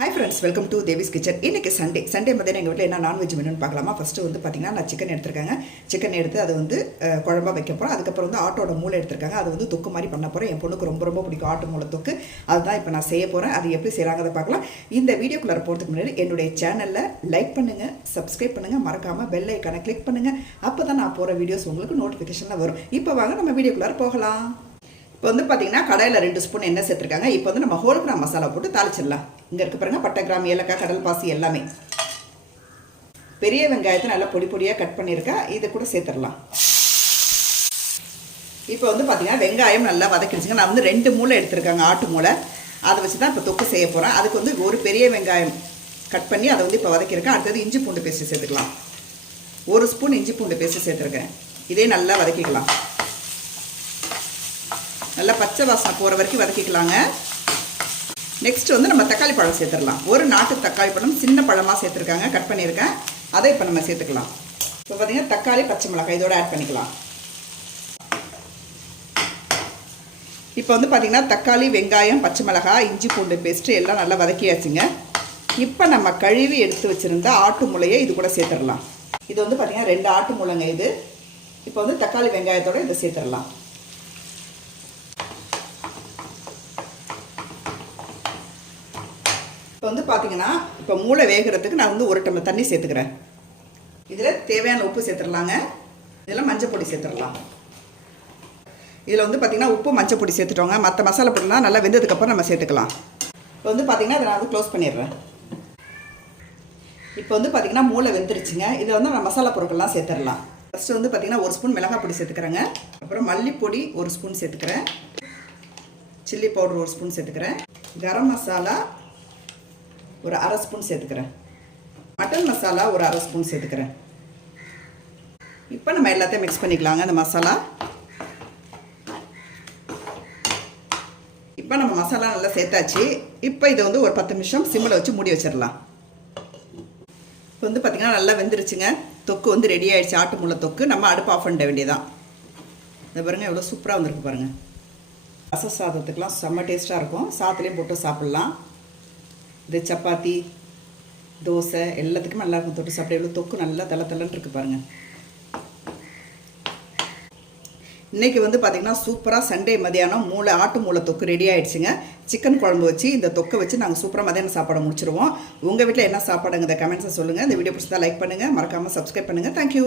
Hi friends welcome to Devi's kitchen இன்னைக்கு Sunday Sunday மதியம் எங்கள் வீட்டில் என்ன நான்வெஜ் மெனுன்னு பார்க்கலாமா? ஃபஸ்ட்டு வந்து பார்த்தீங்கன்னா நான் சிக்கன் எடுத்திருக்காங்க. சிக்கன் எடுத்து அதை வந்து குழம்பாக குழம்பா வைக்க போகிறோம் அதுக்கப்புறம் வந்து ஆட்டோட மூளை எடுத்திருக்காங்க. அது வந்து தொக்கு மாதிரி பண்ண போகிறேன் என் பொண்ணுக்கு ரொம்ப ரொம்ப பிடிக்கும் ஆட்டு மூளை தொக்கு. அதுதான் இப்போ நான் செய்ய போகிறேன் அது எப்படி செய்கிறாங்க பார்க்கலாம். இந்த வீடியோக்குள்ளே போகிறதுக்கு முன்னாடி என்னுடைய சேனலில் லைக் பண்ணுங்கள் சப்ஸ்கிரைப் பண்ணுங்கள் மறக்காமல் பெல் ஐக்கானை கிளிக் பண்ணுங்கள் அப்போ தான் நான் போகிற வீடியோஸ் உங்களுக்கு நோட்டிஃபிகேஷனில் வரும். இப்போ வாங்க நம்ம வீடியோக்குள்ளார போகலாம். இப்போ வந்து பார்த்தீங்கன்னா கடையில் ரெண்டு ஸ்பூன் எண்ணெய் சேர்த்துருக்காங்க. இப்போ வந்து நம்ம ஹோல் கிராம் மசாலா போட்டு தாளிச்சிடலாம். இங்கே இருக்க பாருங்க பட்டை கிராம் ஏலக்காய் கடல் பாசி எல்லாமே. பெரிய வெங்காயத்தை நல்லா பொடி பொடியாக கட் பண்ணியிருக்கேன் இதை கூட சேர்த்துடலாம். இப்போ வந்து பார்த்தீங்கன்னா வெங்காயம் நல்லா வதக்கிடுச்சுங்க. நான் வந்து ரெண்டு மூளை எடுத்திருக்காங்க ஆட்டு மூளை. அதை வச்சு தான் இப்போ தொக்கு செய்ய போகிறேன் அதுக்கு வந்து ஒரு பெரிய வெங்காயம் கட் பண்ணி அதை வந்து இப்போ வதக்கியிருக்கேன். அடுத்தது இஞ்சி பூண்டு பேஸ்ட்டு சேர்த்துக்கலாம். ஒரு ஸ்பூன் இஞ்சி பூண்டு பேஸ்ட்டு சேர்த்துருக்கேன். இதே நல்லா வதக்கிக்கலாம். நல்லா பச்சை வாசனை போகிற வரைக்கும் வதக்கிக்கலாங்க. நெக்ஸ்ட் வந்து நம்ம தக்காளி பழம் சேர்த்துடலாம். ஒரு நாட்டு தக்காளி பழம் சின்ன பழமாக சேர்த்துருக்காங்க கட் பண்ணியிருக்கேன். அதை இப்போ நம்ம சேர்த்துக்கலாம். இப்போ பார்த்தீங்கன்னா தக்காளி பச்சை மிளகாய் இதோட ஆட் பண்ணிக்கலாம். இப்போ வந்து பார்த்திங்கன்னா தக்காளி வெங்காயம் பச்சை மிளகாய் இஞ்சி பூண்டு பேஸ்ட்டு எல்லாம் நல்லா வதக்கியாச்சுங்க. இப்போ நம்ம கழுவி எடுத்து வச்சுருந்த ஆட்டு முளையை இது கூட சேர்த்துடலாம். இது வந்து பார்த்தீங்கன்னா ரெண்டு ஆட்டு முளைங்க இது. இப்போ வந்து தக்காளி வெங்காயத்தோட இதை சேர்த்துடலாம். இப்போ வந்து பார்த்தீங்கன்னா இப்போ மூளை வேகிறதுக்கு நான் வந்து ஒரு டம்ளர் தண்ணி சேர்த்துக்கிறேன். இதில் தேவையான உப்பு சேர்த்துடலாங்க. இதில் மஞ்சள் பொடி சேர்த்துடலாம். இதில் வந்து பார்த்திங்கன்னா உப்பு மஞ்சள் பொடி சேர்த்துட்டோங்க. மற்ற மசாலா பொடிலாம் நல்லா வெந்ததுக்கப்புறம் நம்ம சேர்த்துக்கலாம். இப்போ வந்து பார்த்திங்கன்னா இதை நான் வந்து க்ளோஸ் பண்ணிடுறேன். இப்போ வந்து பார்த்திங்கன்னா மூளை வெந்துருச்சுங்க. இதில் வந்து நான் மசாலா பொருட்கள்லாம் சேர்த்துடலாம். ஃபஸ்ட்டு வந்து பார்த்திங்கன்னா ஒரு ஸ்பூன் மிளகாய் பொடி சேர்த்துக்கிறேங்க. அப்புறம் மல்லிப்பொடி ஒரு ஸ்பூன் சேர்த்துக்கிறேன். சில்லி பவுடர் ஒரு ஸ்பூன் சேர்த்துக்கிறேன். கரம் மசாலா ஒரு அரை ஸ்பூன் சேர்த்துக்கிறேன். மட்டன் மசாலா ஒரு அரை ஸ்பூன் சேர்த்துக்கிறேன். இப்போ நம்ம எல்லாத்தையும் மிக்ஸ் பண்ணிக்கலாங்க அந்த மசாலா. இப்போ நம்ம மசாலா நல்லா சேர்த்தாச்சு. இப்போ இதை வந்து ஒரு பத்து நிமிஷம் சிம்மில் வச்சு மூடி வச்சிடலாம். இப்போ வந்து பார்த்திங்கன்னா நல்லா வெந்துருச்சுங்க. தொக்கு வந்து ரெடி ஆகிடுச்சு ஆட்டு முளை தொக்கு. நம்ம அடுப்பு ஆஃப் பண்ண வேண்டியதான் இந்த பாருங்கள் எவ்வளோ சூப்பராக வந்திருக்கு பாருங்கள் ரச சாதத்துக்கெலாம் செம்ம டேஸ்ட்டாக இருக்கும். சாத்துலேயும் போட்டு சாப்பிட்லாம். இது சப்பாத்தி தோசை எல்லாத்துக்குமே நல்லா இருக்கும். தொட்டு சாப்பிட எவ்வளோ தொக்கு நல்லா தலை தலன்னு இருக்குது பாருங்கள் இன்றைக்கி வந்து பார்த்திங்கன்னா சூப்பராக சண்டே மதியானம் மூளை ஆட்டு மூளை தொக்கு ரெடி ஆகிடுச்சுங்க சிக்கன் குழம்பு வச்சு இந்த தொக்கை வச்சு நாங்கள் சூப்பராக மதியானம் சாப்பாடை முடிச்சிருவோம். உங்கள் வீட்டில் என்ன சாப்பாடுங்க இந்த கமெண்ட்ஸை சொல்லுங்கள் இந்த வீடியோ பிடிச்சதா லைக் பண்ணுங்கள் மறக்காமல் சப்ஸ்கிரைப் பண்ணுங்கள் தேங்க்யூ